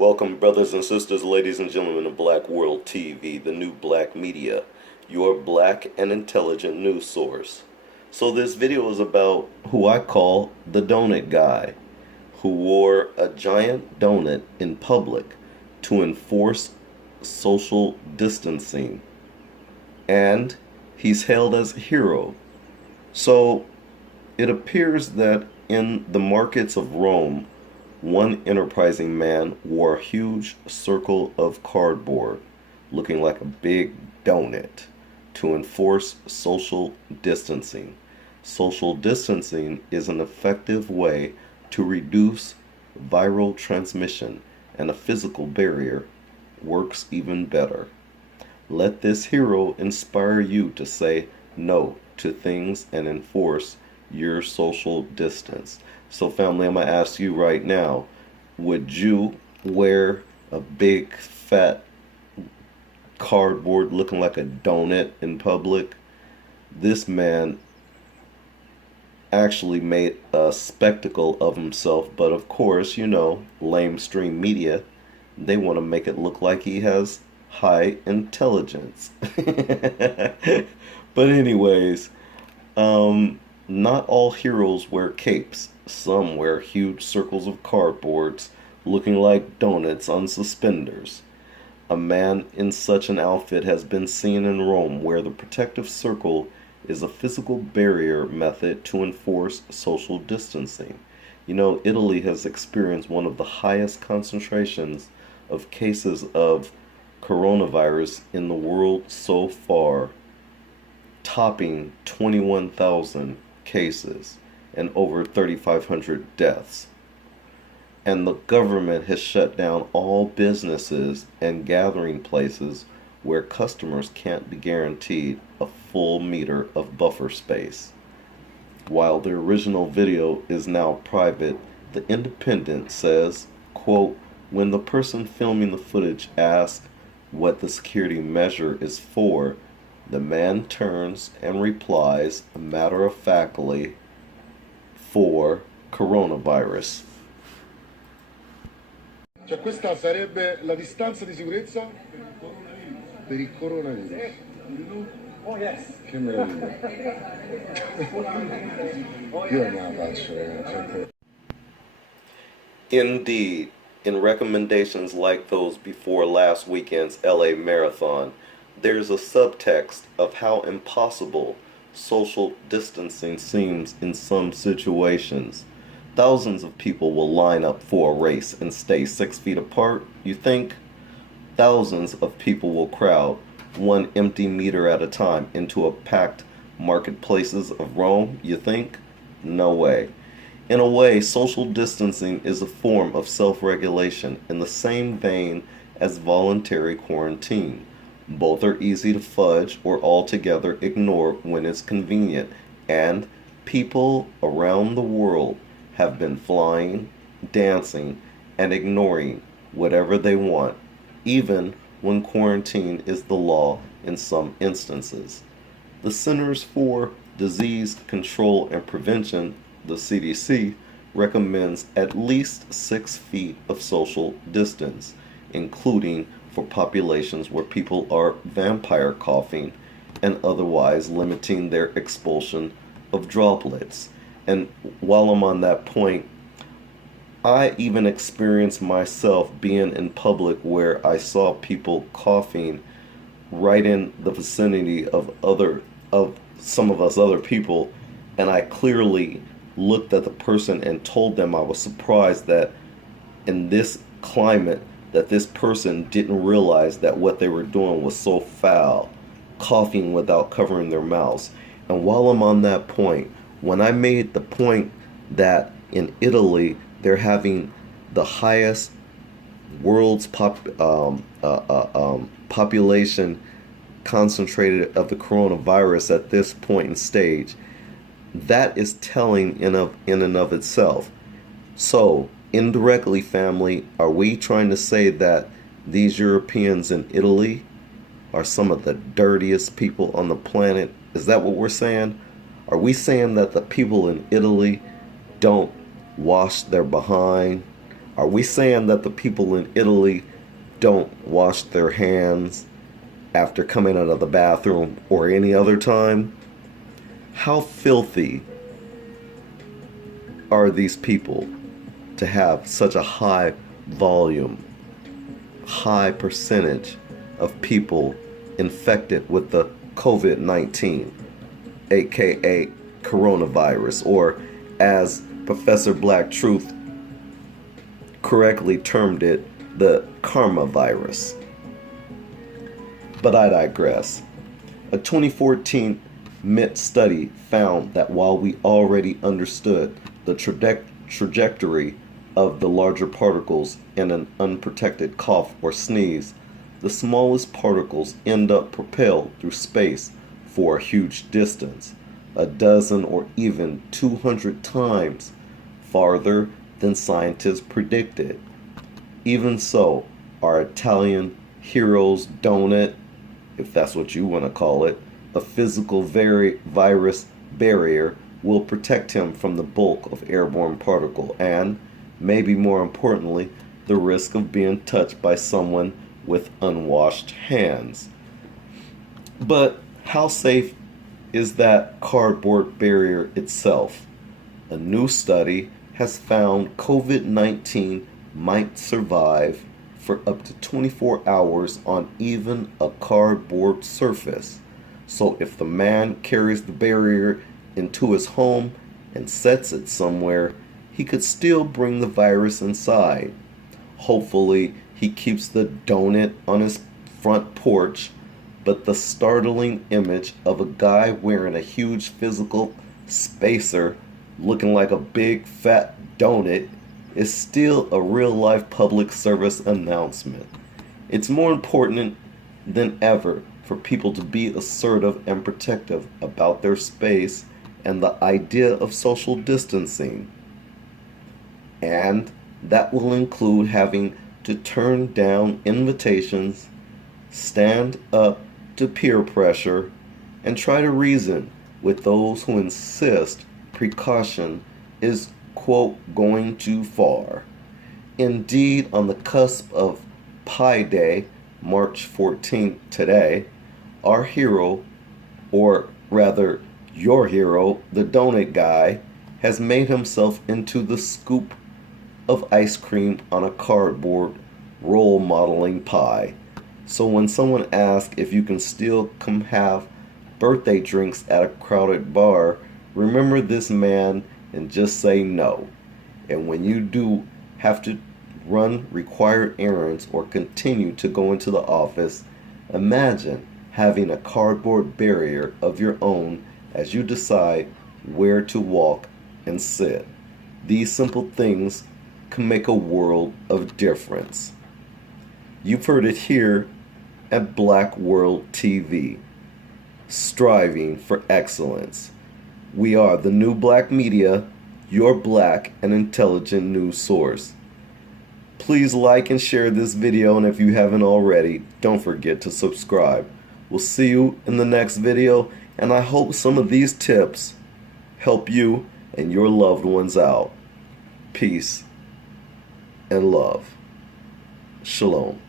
Welcome, brothers and sisters, ladies and gentlemen of Black World TV, the new black media, your black and intelligent news source. So this video is about who I call the donut guy, who wore a giant donut in public to enforce social distancing. And he's hailed as a hero. So it appears that in the markets of Rome, one enterprising man wore a huge circle of cardboard, looking like a big donut, to enforce social distancing. Social distancing is an effective way to reduce viral transmission, and a physical barrier works even better. Let this hero inspire you to say no to things and enforce your social distance. So family, I'm going to ask you right now, would you wear a big fat cardboard looking like a donut in public? This man actually made a spectacle of himself, but of course, you know, lamestream media, they want to make it look like he has high intelligence. But anyways, not all heroes wear capes. Some wear huge circles of cardboards looking like donuts on suspenders. A man in such an outfit has been seen in Rome, where the protective circle is a physical barrier method to enforce social distancing. You know, Italy has experienced one of the highest concentrations of cases of coronavirus in the world so far, topping 21,000 cases and over 3,500 deaths. And the government has shut down all businesses and gathering places where customers can't be guaranteed a full meter of buffer space. While the original video is now private, The Independent says, quote, when the person filming the footage asks what the security measure is for, the man turns and replies matter-of-factly, for coronavirus. Cioè questa sarebbe la distanza di sicurezza per il coronavirus. Oh yes. Che meraviglia. Io non la faccio, ragazzi. Indeed, in recommendations like those before last weekend's LA Marathon, there's a subtext of how impossible social distancing seems in some situations. Thousands of people will line up for a race and stay 6 feet apart, you think? Thousands of people will crowd 1 empty meter at a time into a packed marketplaces of Rome, you think? No way. In a way, social distancing is a form of self-regulation in the same vein as voluntary quarantine. Both are easy to fudge or altogether ignore when it's convenient, and people around the world have been flying, dancing, and ignoring whatever they want, even when quarantine is the law in some instances. The Centers for Disease Control and Prevention, the CDC, recommends at least 6 feet of social distance, including for populations where people are vampire coughing and otherwise limiting their expulsion of droplets. And while I'm on that point, I even experienced myself being in public where I saw people coughing right in the vicinity of some of us other people, and I clearly looked at the person and told them I was surprised that in this climate that this person didn't realize that what they were doing was so foul, coughing without covering their mouths. And while I'm on that point, when I made the point that in Italy they're having the highest world's population concentrated of the coronavirus at this point in stage, that is telling in and of itself. So indirectly, family, are we trying to say that these Europeans in Italy are some of the dirtiest people on the planet? Is that what we're saying? Are we saying that the people in Italy don't wash their behind? Are we saying that the people in Italy don't wash their hands after coming out of the bathroom or any other time? How filthy are these people to have such a high volume, high percentage of people infected with the COVID-19, aka coronavirus, or as Professor Black Truth correctly termed it, the karma virus. But I digress. A 2014 MIT study found that while we already understood the trajectory of the larger particles in an unprotected cough or sneeze, the smallest particles end up propelled through space for a huge distance, a dozen or even 200 times farther than scientists predicted. Even so, our Italian hero's donut, if that's what you want to call it, a physical virus barrier, will protect him from the bulk of airborne particle and, maybe more importantly, the risk of being touched by someone with unwashed hands. But how safe is that cardboard barrier itself? A new study has found COVID-19 might survive for up to 24 hours on even a cardboard surface. So if the man carries the barrier into his home and sets it somewhere, he could still bring the virus inside. Hopefully, he keeps the donut on his front porch, but the startling image of a guy wearing a huge physical spacer looking like a big fat donut is still a real-life public service announcement. It's more important than ever for people to be assertive and protective about their space and the idea of social distancing. And that will include having to turn down invitations, stand up to peer pressure, and try to reason with those who insist precaution is, quote, going too far. Indeed, on the cusp of Pi Day, March 14th today, our hero, or rather your hero, the donut guy, has made himself into the scoop of ice cream on a cardboard role modeling pie. So when someone asks if you can still come have birthday drinks at a crowded bar, remember this man and just say no. And when you do have to run required errands or continue to go into the office, imagine having a cardboard barrier of your own as you decide where to walk and sit. These simple things can make a world of difference. You've heard it here at Black World TV, striving for excellence. We are the new black media, your black and intelligent news source. Please like and share this video, and if you haven't already, don't forget to subscribe. We'll see you in the next video, and I hope some of these tips help you and your loved ones out. Peace and love. Shalom.